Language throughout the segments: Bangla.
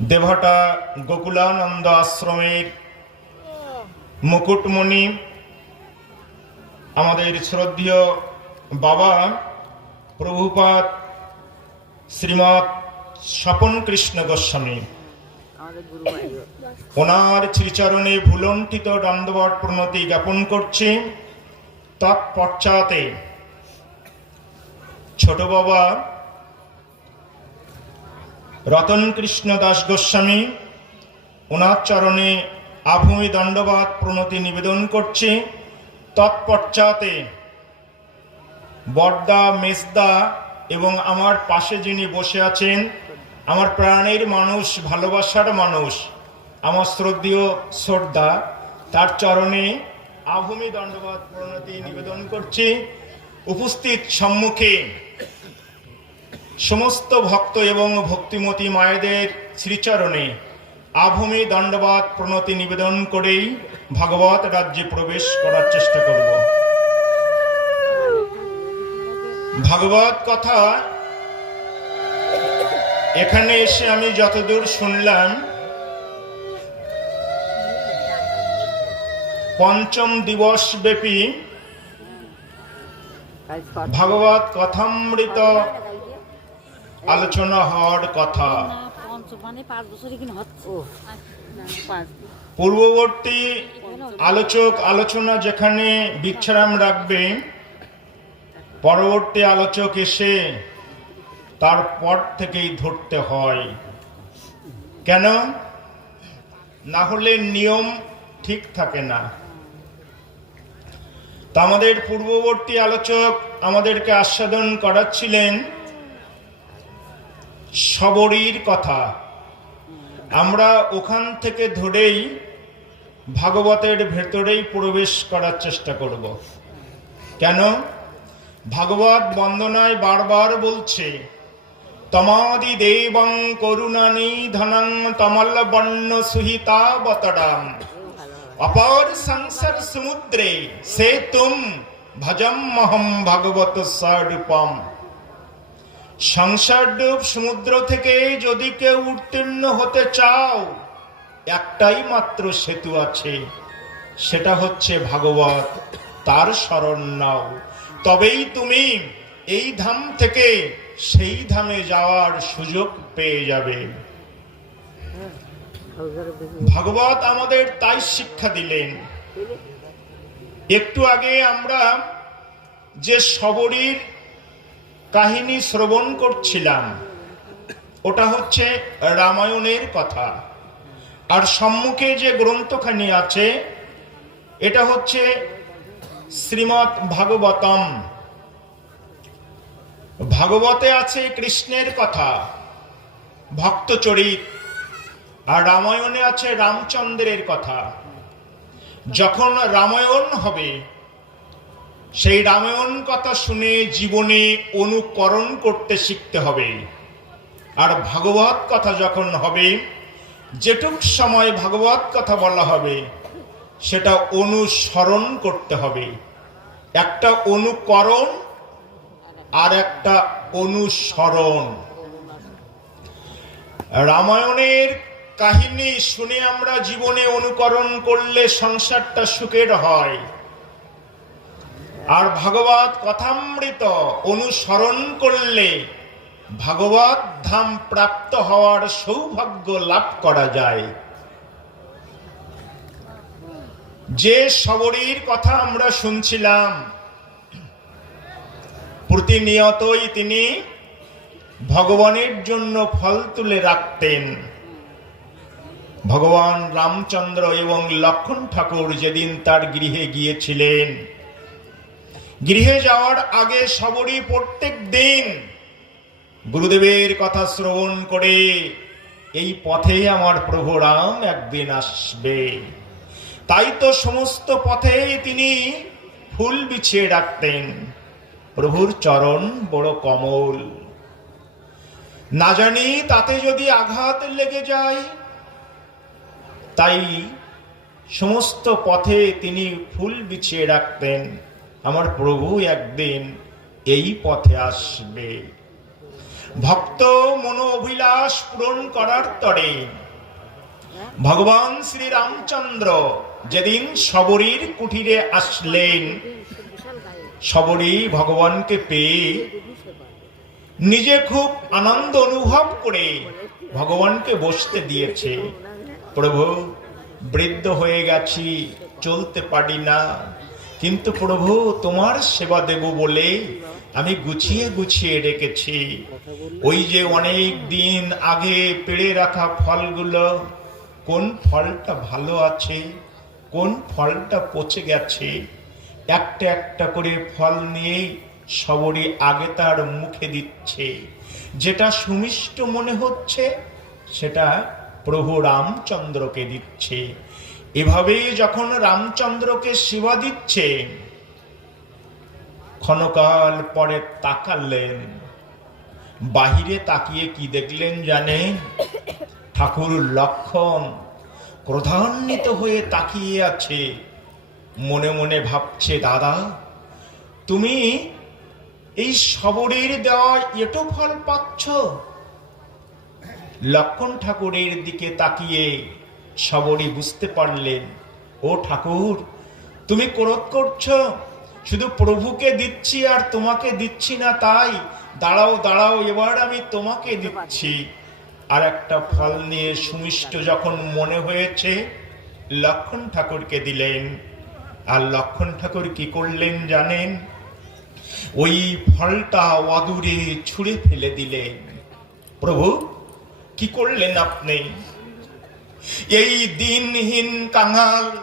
দেভাটা গোকুলানন্দ আশ্রমের মুকুটমণি আমাদের শ্রদ্ধীয় বাবা প্রভুপাত শ্রীমৎ স্বপন কৃষ্ণ গোস্বামী। ওনার শ্রীচরণে ভুলণ্ঠিত দণ্ডবট প্রণতি জ্ঞাপন করছি। তৎপশ্চাতে ছোট বাবা রতন কৃষ্ণ দাস গোস্বামী, ওনার চরণে আভূমি দণ্ডবাদ প্রণতি নিবেদন করছি। তৎপশ্চাতে বর্দা মেজদা এবং আমার পাশে যিনি বসে আছেন, আমার প্রাণের মানুষ, ভালোবাসার মানুষ, আমার শ্রদ্ধীয় শ্রদ্ধা, তার চরণে আভূমি দণ্ডবাদ প্রণতি নিবেদন করছি। উপস্থিত সম্মুখে সমস্ত ভক্ত এবং ভক্তিমতী মায়েদের শ্রীচরণে আভূমি দণ্ডবাদ প্রণতি নিবেদন করেই ভাগবত রাজ্যে প্রবেশ করার চেষ্টা করব। ভাগবত কথা এখানে এসে আমি যতদূর শুনলাম, পঞ্চম দিবস ব্যাপী ভাগবত কথামৃত আলোচনা হওয়ার কথা। মানে পূর্ববর্তী আলোচক আলোচনা যেখানে বিচ্ছারাম রাখবে পরবর্তী আলোচক এসে তারপর থেকেই ধরতে হয়। কেন? না হলে নিয়ম ঠিক থাকে না। তা আমাদের পূর্ববর্তী আলোচক আমাদেরকে আস্বাদন করাচ্ছিলেন সবরীর কথা। আমরা ওখান থেকে ধরেই ভাগবতের ভেতরেই প্রবেশ করার চেষ্টা করব। কেন? ভাগবত বন্দনায় বারবার বলছে, তমাদি দেবং করুণানি ধনং তমল বর্ণ সুহিতা বতরাম। অপর সংসার সমুদ্রে সে তুম ভজম মহম ভাগবত স্বরূপম সংসার ডুব সমুদ্র থেকে যদি কেউ উত্তীর্ণ হতে চাও, একটাই মাত্র সেতু আছে, সেটা হচ্ছে ভাগবত। তার শরণ নাও। তবেই তুমি এই ধাম থেকে সেই ধামে যাওয়ার সুযোগ পেয়ে যাবে। ভাগবত আমাদের তাই শিক্ষা দিলেন। একটু আগে আমরা যে সবরীর কাহিনী শ্রবণ করছিলাম। ওটা হচ্ছে রামায়ণের কথা। আর সম্মুখে যে গ্রন্থখানি আছে, এটা হচ্ছে শ্রীমৎ ভাগবতম। ভাগবতে আছে কৃষ্ণের কথা, ভক্তচরিত। আর রামায়ণে আছে রামচন্দ্রের কথা। যখন রামায়ণ হবে সেই রামায়ণ কথা শুনে জীবনে অনুকরণ করতে শিখতে হবে। আর ভাগবত কথা যখন হবে, যেটুক সময় ভাগবত কথা বলা হবে, সেটা অনুসরণ করতে হবে। একটা অনুকরণ আর একটা অনুসরণ। রামায়ণের কাহিনী শুনে আমরা জীবনে অনুকরণ করলে সংসারটা সুখের হয়। আর ভাগবত কথামৃত অনুসরণ করলে ভাগবত ধাম প্রাপ্ত হওয়ার সৌভাগ্য লাভ করা যায়। যে সবরীর কথা আমরা শুনছিলাম, প্রতিনিয়তই তিনি ভগবানের জন্য ফল তুলে রাখতেন। ভগবান রামচন্দ্র এবং লক্ষণ ঠাকুর যেদিন তার গৃহে গিয়েছিলেন গৃহে যাওয়ার আগে সবরই প্রত্যেক দিন গুরুদেবের কথা শ্রবণ করে এই পথে আমার প্রভু রাম একদিন আসবে। তাই তো সমস্ত পথে তিনি ফুল বিছিয়ে রাখতেন প্রভুর চরণ বড় কমল। না জানি তাতে যদি আঘাত লেগে যায়, তাই সমস্ত পথে তিনি ফুল বিছিয়ে রাখতেন আমার প্রভু একদিন এই পথে আসবে। ভক্ত মনো অভিলাষ পূরণ করার তরে ভগবান শ্রী রামচন্দ্র যেদিন সবরীর কুটিরে আসলেন সবরী ভগবানকে পেয়ে নিজে খুব আনন্দ অনুভব করে ভগবানকে বসতে দিয়েছে। প্রভু, বৃদ্ধ হয়ে গেছি, চলতে পারি না। কিন্তু প্রভু, তোমার সেবা দেব বলে আমি গুছিয়ে গুছিয়ে রেখেছি ওই যে অনেক দিন আগে পেড়ে রাখা ফলগুলো, কোন ফলটা ভালো আছে, কোন ফলটা পচে গেছে, একটা একটা করে ফল নিয়ে সবরই আগে তার মুখে দিচ্ছে। যেটা সুমিষ্ট মনে হচ্ছে, সেটা প্রভু রামচন্দ্রকে দিচ্ছে। এভাবে যখন রামচন্দ্রকে সেবা দিচ্ছে, ক্ষণকাল পরে তাকালেন। বাহিরে তাকিয়ে কি দেখলেন জানে? ঠাকুর লক্ষণ ক্রধান্বিত হয়ে তাকিয়ে আছে। মনে মনে ভাবছে, দাদা, তুমি এই সবরের দেওয়া এটো ফল পাচ্ছ? লক্ষণ ঠাকুরের দিকে তাকিয়ে সবরই বুঝতে পারলেন, ও ঠাকুর, তুমি ক্রোধ করছ। শুধু প্রভুকে দিচ্ছি আর তোমাকে দিচ্ছি না তাই। দাঁড়াও দাঁড়াও, এবার আমি তোমাকে দিচ্ছি। আর একটা ফল নিয়ে সুমিষ্ট যখন মনে হয়েছে, লক্ষণ ঠাকুরকে দিলেন। আর লক্ষণ ঠাকুর কি করলেন জানেন? ওই ফলটা অদূরে ছুঁড়ে ফেলে দিলেন। প্রভু, কি করলেন আপনি? এই দিনহীন কাঙাল,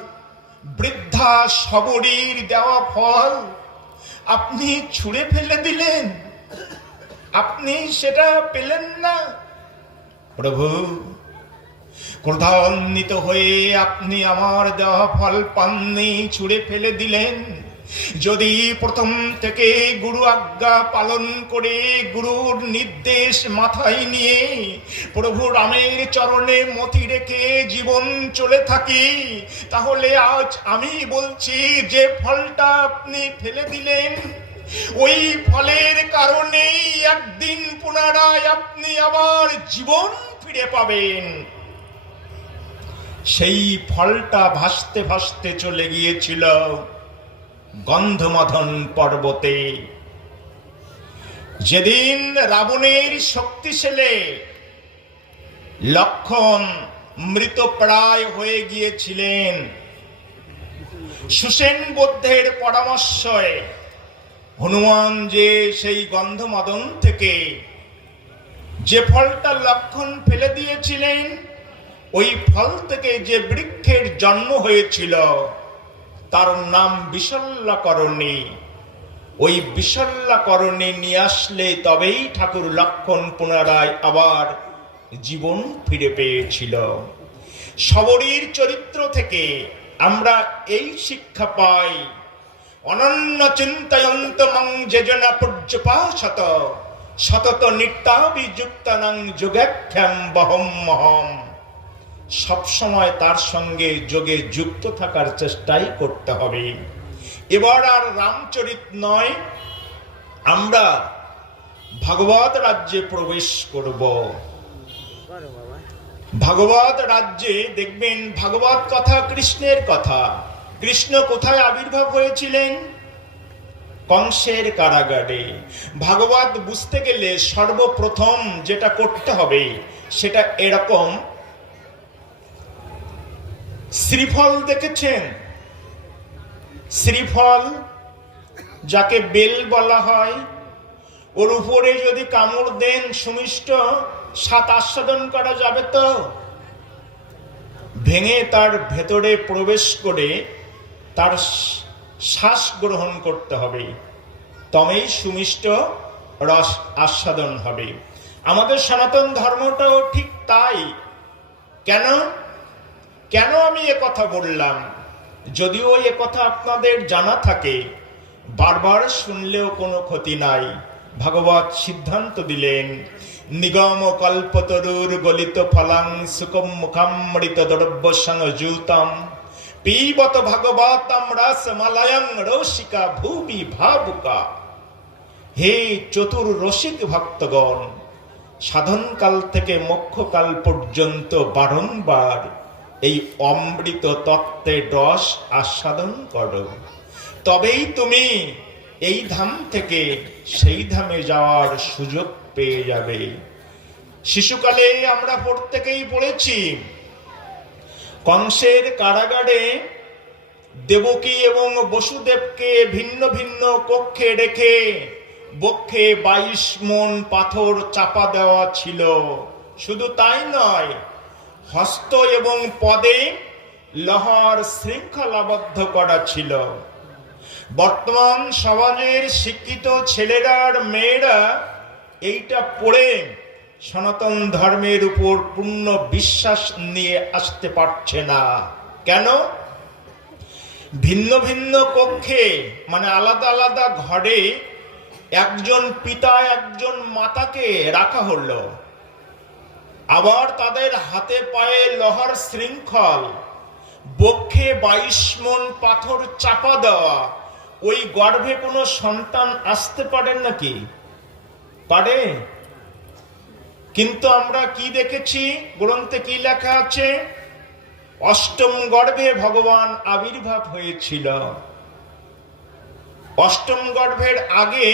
বৃদ্ধা সবরীর দেওয়া ফল আপনি ছুঁড়ে ফেলে দিলেন। আপনি সেটা পেলেন না। প্রভু, ক্রোধান্বিত হয়ে আপনি আমার দেওয়া ফল পাননি, ছুঁড়ে ফেলে দিলেন। যদি প্রথম থেকে গুরু আজ্ঞা পালন করে গুরুর নির্দেশ মাথায় নিয়ে প্রভু রামের চরণে মতি রেখে জীবন চলে থাকি, তাহলে আজ আমি বলছি যে ফলটা আপনি ফেলে দিলেন, ওই ফলের কারণেই একদিন পুনরায় আপনি আবার জীবন ফিরে পাবেন। সেই ফলটা ভাসতে ভাসতে চলে গিয়েছিল। গন্ধমধন পর্বতে। যেদিন রাবণের শক্তিশালে লক্ষণ মৃতপ্রায় হয়ে গিয়েছিলেন। সুসেন বৌদ্ধের পরামর্শে হনুমান যে সেই গন্ধমদন থেকে যে ফলটা লক্ষণ ফেলে দিয়েছিলেন, ওই ফল থেকে যে বৃক্ষের জন্ম হয়েছিল। তার নাম বিশল্যাকরণী। ওই বিশল্যাকরণী নিয়ে আসলে তবেই ঠাকুর লক্ষণ পুনরায় আবার জীবন ফিরে পেয়েছিল। সবরীর চরিত্র থেকে আমরা এই শিক্ষা পাই, অনন্য চিন্তয়ন্ত মং যেজন পর্যপাশত সতত নিত্যাবিযুক্তানং যোগাখ্যাম বহম মহম। সবসময় তার সঙ্গে যোগে যুক্ত থাকার চেষ্টাই করতে হবে। এবার আর রামচরিত নয়, আমরা ভাগবত রাজ্যে প্রবেশ করব। ভাগবত রাজ্যে দেখবেন ভাগবত কথা কৃষ্ণের কথা। কৃষ্ণ কোথায় আবির্ভাব হয়েছিলেন? কংসের কারাগারে। ভাগবত বুঝতে গেলে সর্বপ্রথম যেটা করতে হবে, সেটা এরকম শ্রীফল দেখেছেন? শ্রীফল যাকে বেল বলা হয়, ওর উপরে যদি কামড় দেন সুমিষ্ট সাত আস্বাদন করা যাবে তো? ভেঙে তার ভেতরে প্রবেশ করে তার শ্বাস গ্রহণ করতে হবে। তবেই সুমিষ্ট রস আস্বাদন হবে। আমাদের সনাতন ধর্মটাও ঠিক তাই। কেন? কেন আমি এ কথা বললাম? যদিও এ কথা আপনাদের জানা থাকে, বারবার শুনলেও কোনো ক্ষতি নাই। ভাগবত সিদ্ধান্ত দিলেন, নিগম কল্পতরুর গলিত ফলাং সুকম মুখামৃত দ্রব্য সংযুতম পিবত ভাগবতম রসমালয়ং রসিকা ভূমি ভাবুকা। হে চতুর রসিক ভক্তগণ, সাধনকাল থেকে মোক্ষকাল পর্যন্ত বারংবার এই অমৃত তত্ত্বে রস আস্বাদন করো। তবেই তুমি এই ধাম থেকে সেই ধামে যাওয়ার সুযোগ পেয়ে যাবে। শিশুকালে আমরা প্রত্যেকেই পড়েছি, কংসের কারাগারে দেবকী এবং বসুদেবকে ভিন্ন ভিন্ন কক্ষে রেখে বক্ষে বাইশ মন পাথর চাপা দেওয়া ছিল। শুধু তাই নয় হস্ত এবং পদে লহর শৃঙ্খলাবদ্ধ করা ছিল। বর্তমান সমাজের শিক্ষিত ছেলেরা আর মেয়েরা এইটা পড়ে সনাতন ধর্মের উপর পূর্ণ বিশ্বাস নিয়ে আসতে পারছে না। কেন? ভিন্ন ভিন্ন কক্ষে মানে আলাদা আলাদা ঘরে একজন পিতা, একজন মাতাকে রাখা হলো। আবার তাদের হাতে পায়ে লোহার শৃঙ্খল, বক্ষে বাইশ মন পাথর চাপা দেওয়া। ওই গর্ভে কোনো সন্তান আসতে পারেন নাকি? পারে। কিন্তু আমরা কি দেখেছি? গ্রন্থে কি লেখা আছে? অষ্টম গর্ভে ভগবান আবির্ভাব হয়েছিল। অষ্টম গর্ভের আগে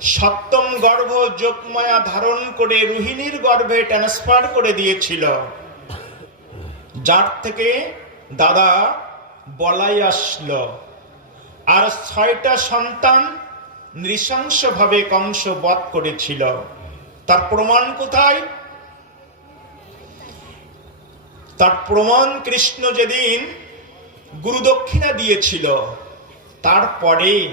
সপ্তম গর্ভ যোগমায়া ধারণ করে রোহিণীর গর্ভে ট্রান্সফার করে দিয়েছিল। যার থেকে দাদা বলাই আসলো। আর ছয়টা সন্তান নৃশংসভাবে কংস বধ করেছিল। তার প্রমাণ কোথায়? তার প্রমাণ কৃষ্ণ যেদিন গুরুদক্ষিণা দিয়েছিল, তারপরে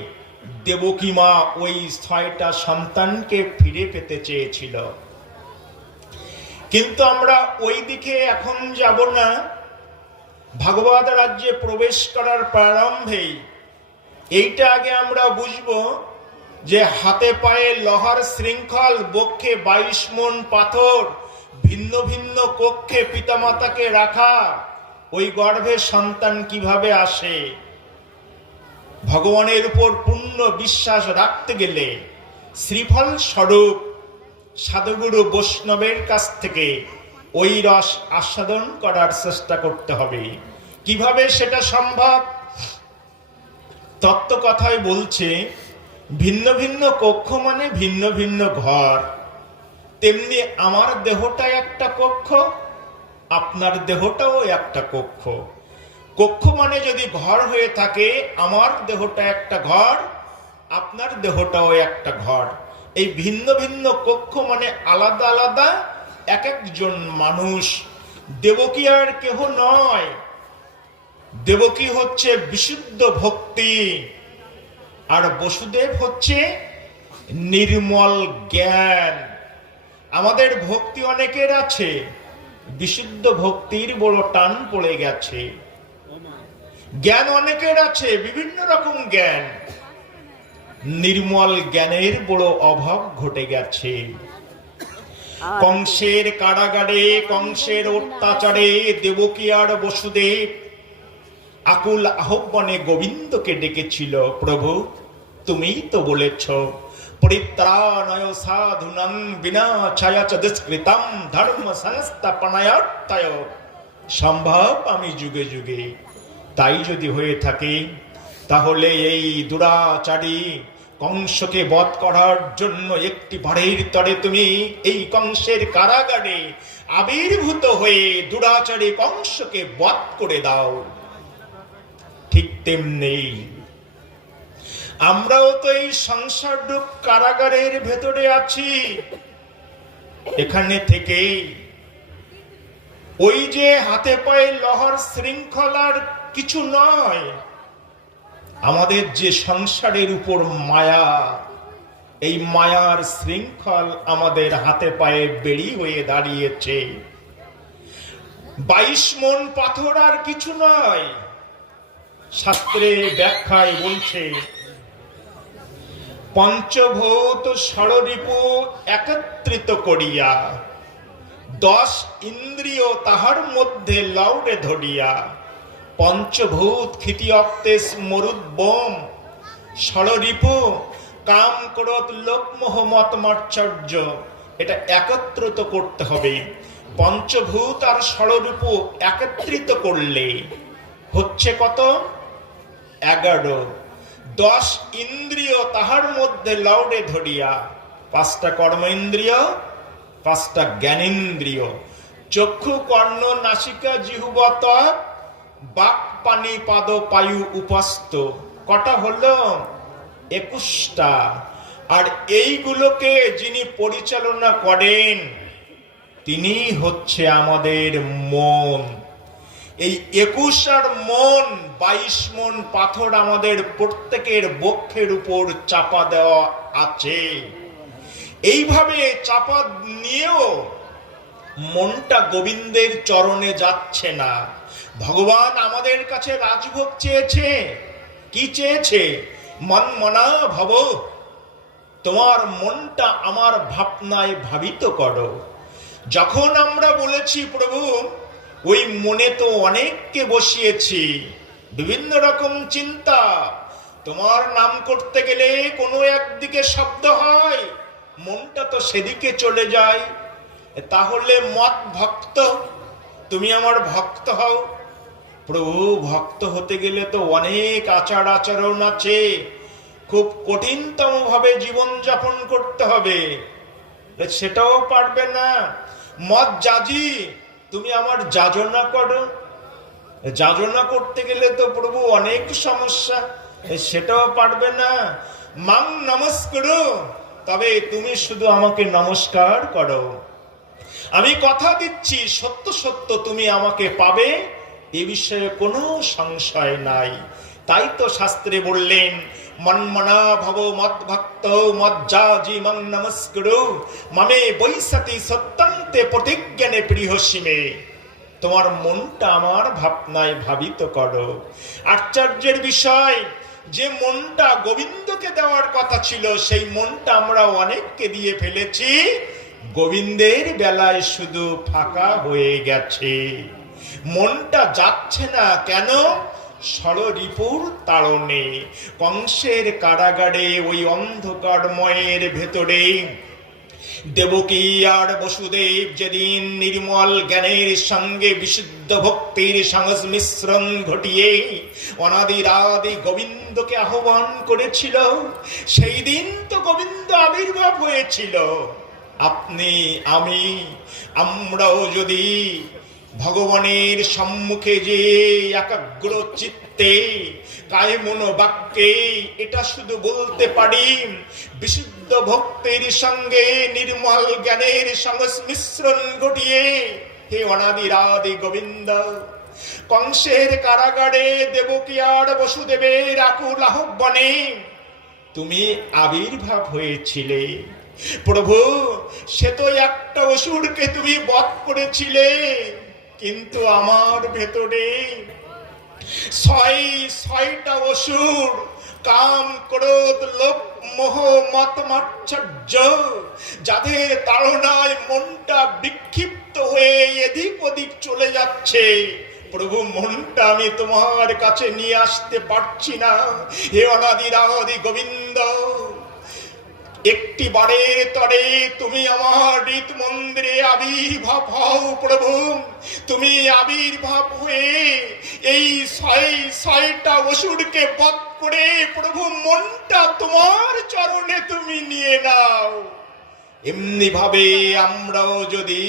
দেবকী মা ওই ছয়টা সন্তানকে ফিরে পেতে চেয়েছিল। কিন্তু আমরা ওই দিকে এখন যাব না। ভাগবত রাজ্যে প্রবেশ করার প্রারম্ভেই এইটা আগে আমরা বুঝব যে হাতে পায়ে লোহার শৃঙ্খল, বক্ষে বাইশ মন পাথর, ভিন্ন ভিন্ন কক্ষে পিতামাতাকে রাখা, ওই গর্ভে সন্তান কীভাবে আসে? ভগবানের উপর পূর্ণ বিশ্বাস রাখতে গেলে শ্রীফল স্বরূপ সাধুগুরু বৈষ্ণবের কাছ থেকে ওই রস আস্বাদন করার চেষ্টা করতে হবে। কীভাবে সেটা সম্ভব? তত্ত্ব কথায় বলছে, ভিন্ন ভিন্ন কক্ষ মানে ভিন্ন ভিন্ন ঘর। তেমনি আমার দেহটা একটা কক্ষ, আপনার দেহটাও একটা কক্ষ। কক্ষ মানে যদি ঘর হয়ে থাকে, আমার দেহটা একটা ঘর, আপনার দেহটাও একটা ঘর। এই ভিন্ন ভিন্ন কক্ষ মানে আলাদা আলাদা এক একজন মানুষ। দেবকী আর কেহ নয়। দেবকী হচ্ছে বিশুদ্ধ ভক্তি, আর বসুদেব হচ্ছে নির্মল জ্ঞান। আমাদের ভক্তি অনেকের আছে, বিশুদ্ধ ভক্তির বড় টান পড়ে গেছে। জ্ঞান অনেকের আছে, বিভিন্ন রকম জ্ঞান। নির্মল জ্ঞানের বড় অভাব ঘটে গেছে। কংসের কারাগারে, কংসের অত্যাচারে দেবকী আর বসুদেব আকুল আহ্বানে গোবিন্দকে ডেকেছিল, প্রভু, তুমিই তো বলেছ, পরিত্রাণয় সাধুনাং বিনা ছায়া চ দুষ্কৃতম ধর্ম সংস্থাপনায়ার্থয় সম্ভব আমি যুগে যুগে তাই যদি হয়ে থাকে, তাহলে এই দুরাচারী কংসকে বধ করার জন্য একটি বাড়ির তরে তুমি এই কংসের কারাগারে আবির্ভূত হয়ে দুরাচারী কংসকে বধ করে দাও। ঠিক তেমনি আমরাও তো এই সংসার রূপ কারাগারের ভেতরে আছি। এখানে থেকে ওই যে হাতে পায়ে লহর শৃঙ্খলার কিছু নয়। আমাদের যে সংসারের উপর মায়া, এই মায়ার শৃঙ্খল আমাদের হাতে পায়ে বেড়ি হয়ে দাঁড়িয়েছে। বাইশ মন পাথর আর কিছু নয়, শাস্ত্রে ব্যাখ্যায় বলছে, পঞ্চভূত ষড়রিপু একত্রিত করিয়া, দশ ইন্দ্রিয় তাহার মধ্যে লাউডে ধরিয়া পঞ্চভূত ক্ষিতি অপ্তেস মরুদ বোম। ষড়রিপু কাম ক্রোধ লোক মোহ মত মাৎসর্য। এটা একত্রিত করতে হবে। পঞ্চভূত আর ষড়রূপ একত্রিত করলে হচ্ছে কত? এগারো। দশ ইন্দ্রিয় তাহার মধ্যে লৌড়ে ধরিয়া, পাঁচটা কর্ম ইন্দ্রিয় পাঁচটা জ্ঞানেন্দ্রিয়। চক্ষু, কর্ণ, নাসিকা, জিহুবত বাক পানি পাদ পায়ু উপস্থ। কটা হলো? একুশটা। আর এইগুলোকে যিনি পরিচালনা করেন, তিনি হচ্ছে আমাদের মন। এই একুশ আর মন, বাইশ মন পাথর আমাদের প্রত্যেকের বক্ষের উপর চাপা দেওয়া আছে। এইভাবে চাপা নিয়েও মনটা গোবিন্দের চরণে যাচ্ছে না। ভগবান আমাদের কাছে রাজভোগ চেয়েছে। কি চেয়েছে? মন মনা ভব। তোমার মনটা আমার ভাবনায় ভাবিত করো। যখন আমরা বলেছি, প্রভু, ওই মনে তো অনেককে বসিয়েছি। বিভিন্ন রকম চিন্তা। তোমার নাম করতে গেলে কোনো একদিকে শব্দ হয়। মনটা তো সেদিকে চলে যায়। তাহলে মত ভক্ত, তুমি আমার ভক্ত হও। প্রভু, ভক্ত হতে গেলে তো অনেক আচার আচরণ আছে। খুব কঠিনতম ভাবে জীবন যাপন করতে হবে। সেটাও পারবে না। মত যাজি, তুমি আমার যাজনা করো। যাজনা করতে গেলে তো প্রভু অনেক সমস্যা সেটাও পারবে না। মাং নমস্কার, তবে তুমি শুধু আমাকে নমস্কার করো। আমি কথা দিচ্ছি, সত্য সত্য তুমি আমাকে পাবে, এ বিষয়ে কোনো সংশয় নাই। তাই তো শাস্ত্রে বললেন, মন্মনা ভব মত ভক্ত মজ্জাজি মং নমস্কর, মামে বৈশাতি সত্যান্তে প্রতিজ্ঞানে প্রিয়সীমে। তোমার মনটা আমার ভাবনায় ভাবিত করো। আশ্চর্যের বিষয়, যে মনটা গোবিন্দকে দেওয়ার কথা ছিল, সেই মনটা আমরা অনেককে দিয়ে ফেলেছি। গোবিন্দের বেলায় শুধু ফাঁকা হয়ে গেছে। মনটা যাচ্ছে না কেন? ষড়রিপুর তাড়নে, কংসের কারাগারে, ওই অন্ধকারময়ের ভেতরে। দেবকী আর বসুদেব যেদিন নির্মল জ্ঞানের সঙ্গে বিশুদ্ধ ভক্তির সংমিশ্রণ ঘটিয়ে অনাদির আদি গোবিন্দকে আহ্বান করেছিল, সেই দিন তো গোবিন্দ আবির্ভাব হয়েছিল। আপনি, আমি, আমরাও যদি ভগবানের সম্মুখে যে একাগ্র চিত্তে কায় মন বাক্যে এটা শুধু বলতে পারি, বিশুদ্ধ ভক্তের সঙ্গে নির্মল জ্ঞানের সংমিশ্রণ ঘটিয়ে, হে অনাদির আদি গোবিন্দ, কংসের কারাগারে দেবকী আর বসুদেবের আকুল আহ্বানে তুমি আবির্ভাব হয়েছিলে। প্রভু, সে তো একটা অসুরকে তুমি বধ করেছিলে, কিন্তু আমার ভেতরে ছয়, ছয়টা অসুর, কাম, ক্রোধ মোহ যাদের তাড়নায় মনটা বিক্ষিপ্ত হয়ে এদিক ওদিক চলে যাচ্ছে। প্রভু, মনটা আমি তোমার কাছে নিয়ে আসতে পারছি না। হে অনাদির আদি গোবিন্দ একটি বারের তরে তুমি আমার হৃদ মন্দিরে আবির্ভাব হও প্রভু। তুমি আবির্ভাব হয়ে এই ছয়, ছয়টা অসুরকে বধ করে প্রভু, মনটা তোমার চরণে তুমি নিয়ে নাও। এমনি ভাবে আমরাও যদি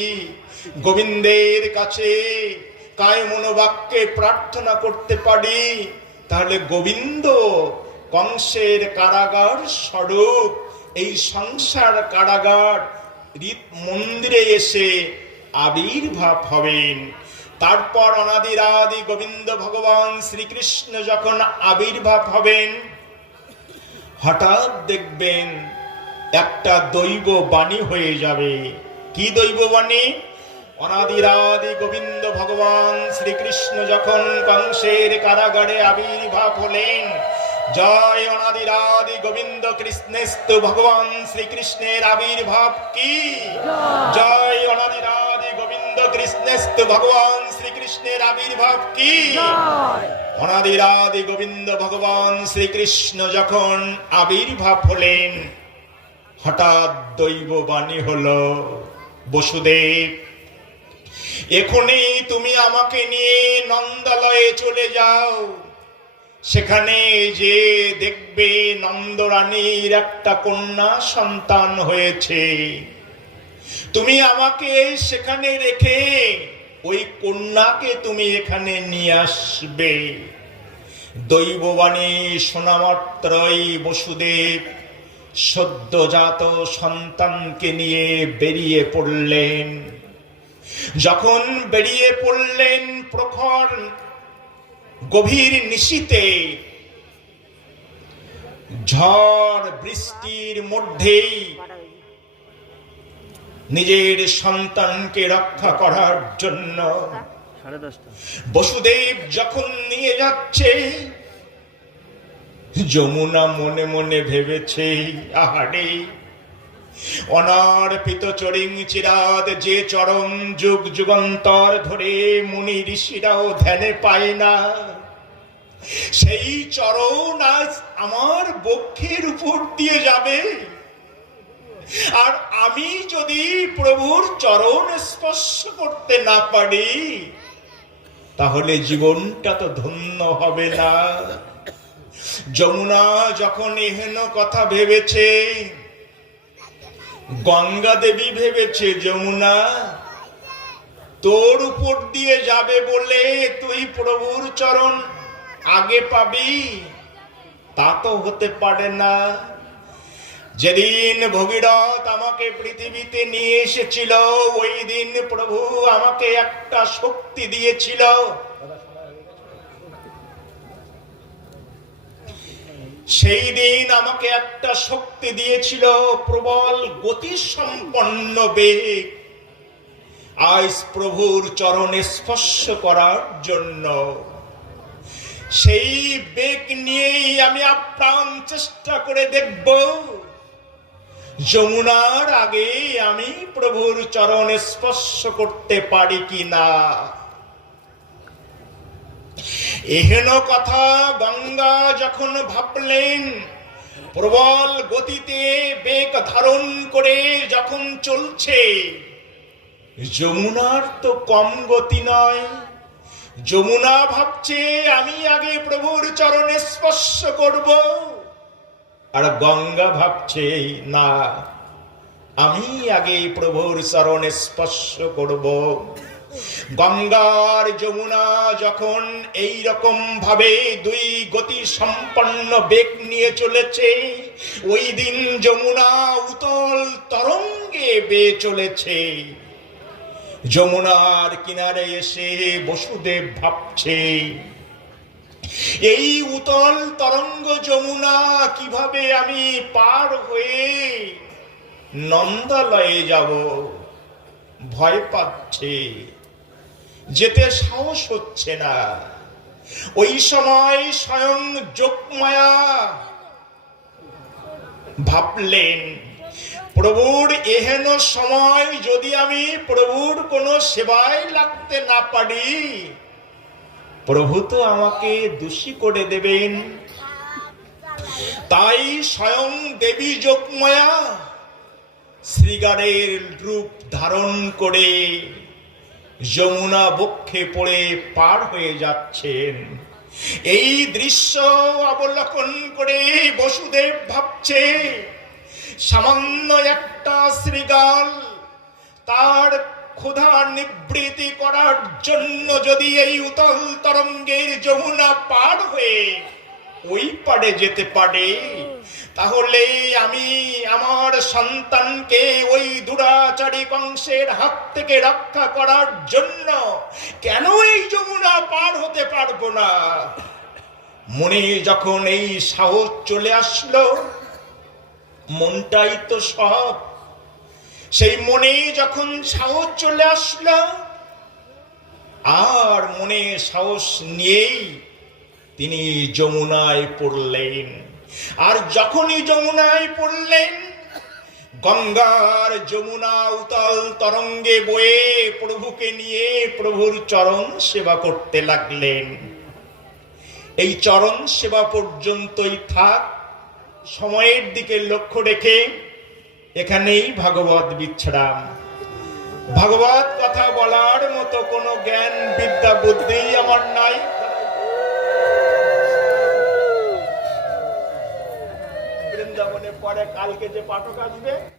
গোবিন্দের কাছে কায় মনোবাক্যে প্রার্থনা করতে পারি, তাহলে গোবিন্দ কংসের কারাগার স্বরূপ এই সংসার কারাগার রীত মন্দিরে এসে আবির্ভাব হবেন। তারপর অনাদির আদি গোবিন্দ ভগবান শ্রীকৃষ্ণ যখন আবির্ভাব হবেন, হঠাৎ দেখবেন একটা দৈব বাণী হয়ে যাবে। কি দৈব বাণী? অনাদিরাদি গোবিন্দ ভগবান শ্রীকৃষ্ণ যখন কংসের কারাগারে আবির্ভাব হলেন জয় অনাদিরাদি গোবিন্দ কৃষ্ণেস্তু ভগবান শ্রীকৃষ্ণের আবির্ভাব কি? জয় অনাদিরাদি গোবিন্দ কৃষ্ণেস্তু ভগবান শ্রীকৃষ্ণের আবির্ভাব কি? অনাদিরাদি গোবিন্দ ভগবান শ্রীকৃষ্ণ যখন আবির্ভাব হলেন, হঠাৎ দৈব বাণী হলো, বসুদেব এখনই তুমি আমাকে নিয়ে নন্দালয়ে চলে যাও। সেখানে যে দেখবে নন্দরানীর একটা কন্যা সন্তান হয়েছে। তুমি আমাকে সেখানে রেখে ওই কন্যাকে তুমি এখানে নিয়ে আসবে। দৈববাণী শোনামাত্রই বসুদেব সদ্যজাত সন্তানকে নিয়ে বেরিয়ে পড়লেন। যখন বেরিয়ে পড়লেন প্রখর গভীর নিশীতে, ঝড় বৃষ্টির মধ্যেই নিজের সন্তানকে রক্ষা করার জন্য বসুদেব যখন নিয়ে যাচ্ছে, যমুনা মনে মনে ভেবেছে, আহারে অনার্পিত চরিং চিরাদ, যে চরম যুগ যুগান্তর ধরে মুনি ঋষিরাও ধ্যানে পায় না। সেই চরণ আজ আমার বক্ষের উপর দিয়ে যাবে। আর আমি যদি প্রভুর চরণ স্পর্শ করতে না পারি, তাহলে জীবনটা তো ধন্য হবে না। যমুনা যখন এহেন কথা ভেবেছে গঙ্গা দেবী ভেবেছে যমুনা। তোর উপর দিয়ে যাবে বলে তুই প্রভুর চরণ আগে পাবি। তা তো হতে পারে না। যেদিন ভগীরথ আমাকে পৃথিবীতে নিয়ে এসেছিল, ওই দিন প্রভু আমাকে একটা শক্তি দিয়েছিল। সেই দিন আমাকে একটা শক্তি দিয়েছিল প্রবল গতি সম্পন্ন বেগ। আজ প্রভুর চরণে স্পর্শ করার জন্য। সেই বেগ নিয়েই আমি আপ্রাণ চেষ্টা করে দেখব। যমুনার আগে আমি প্রভুর চরণে স্পর্শ করতে পারি কি না এহেন কথা গঙ্গা যখন ভাবলেন, প্রবল গতিতে বেগ ধারণ করে যখন চলছে, যমুনার তো কম গতি নয়। যমুনা ভাবছে, আমি আগে প্রভুর চরণে স্পর্শ করব। আর গঙ্গা ভাবছে, না, আমি আগে প্রভুর চরণে স্পর্শ করব। গঙ্গার যমুনা যখন এই রকম ভাবে দুই গতি সম্পন্ন বেগ নিয়ে চলেছে, ওই দিন যমুনা উতল তরঙ্গে বেয়ে চলেছে। যমুনার কিনারে এসে বসুদেব ভাবছে, এই উতল তরঙ্গ যমুনা কীভাবে আমি পার হয়ে নন্দালয়ে যাব? ভয় পাচ্ছে। যেতে সাহস হচ্ছে না। ওই সময় স্বয়ং যোগমায়া ভাবলেন, প্রভুর এহেন সময় যদি আমি প্রভুর কোনো সেবায় লাগতে না পারি, প্রভু তো আমাকে দোষী করে দেবেন। তাই স্বয়ং দেবী যোগমায়া শ্রীগারের রূপ ধারণ করে যমুনা বক্ষে পড়ে পার হয়ে যাচ্ছেন। এই দৃশ্য অবলোকন করে বসুদেব ভাবছে, সামান্য একটা শ্রীগাল তার ক্ষুধা নিবৃত্তি করার জন্য যদি এই উতল তরঙ্গের যমুনা পার হয়ে ওই পারে যেতে পারে তাহলে আমি আমার সন্তানকে ওই দুরাচারী কংসের হাত থেকে রক্ষা করার জন্য কেন এই যমুনা পার হতে পারব না? মনে যখন এই সাহস চলে আসলো, মনটাই তো সব। সেই মনে যখন সাহস চলে আসলো, আর মনে সাহস নিয়েই তিনি যমুনায় পড়লেন। আর যখনই যমুনায় পড়লেন, গঙ্গার যমুনা উতল তরঙ্গে বয়ে প্রভুকে নিয়ে প্রভুর চরণ সেবা করতে লাগলেন। এই চরণ সেবা পর্যন্তই থাক, সময়ের দিকে লক্ষ্য রেখে এখানেই ভাগবত বিছড়াম ভাগবত কথা বলার মতো কোনো জ্ঞান, বিদ্যা, বুদ্ধি আমার নাই। পরে কালকে যে পাঠক আসবে